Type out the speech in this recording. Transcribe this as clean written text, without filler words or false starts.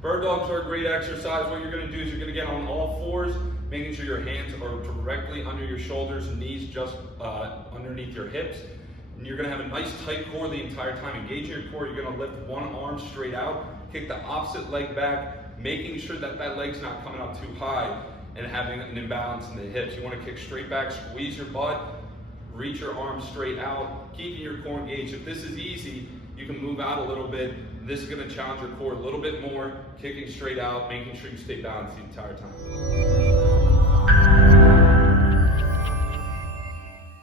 Bird dogs are a great exercise. What you're going to do is you're going to get on all fours, making sure your hands are directly under your shoulders, knees just underneath your hips. And you're going to have a nice tight core the entire time. Engaging your core, you're going to lift one arm straight out, kick the opposite leg back, making sure that that leg's not coming up too high and having an imbalance in the hips. You want to kick straight back, squeeze your butt, reach your arms straight out, keeping your core engaged. If this is easy, you can move out a little bit. This is going to challenge your core a little bit more, kicking straight out, making sure you stay balanced the entire time.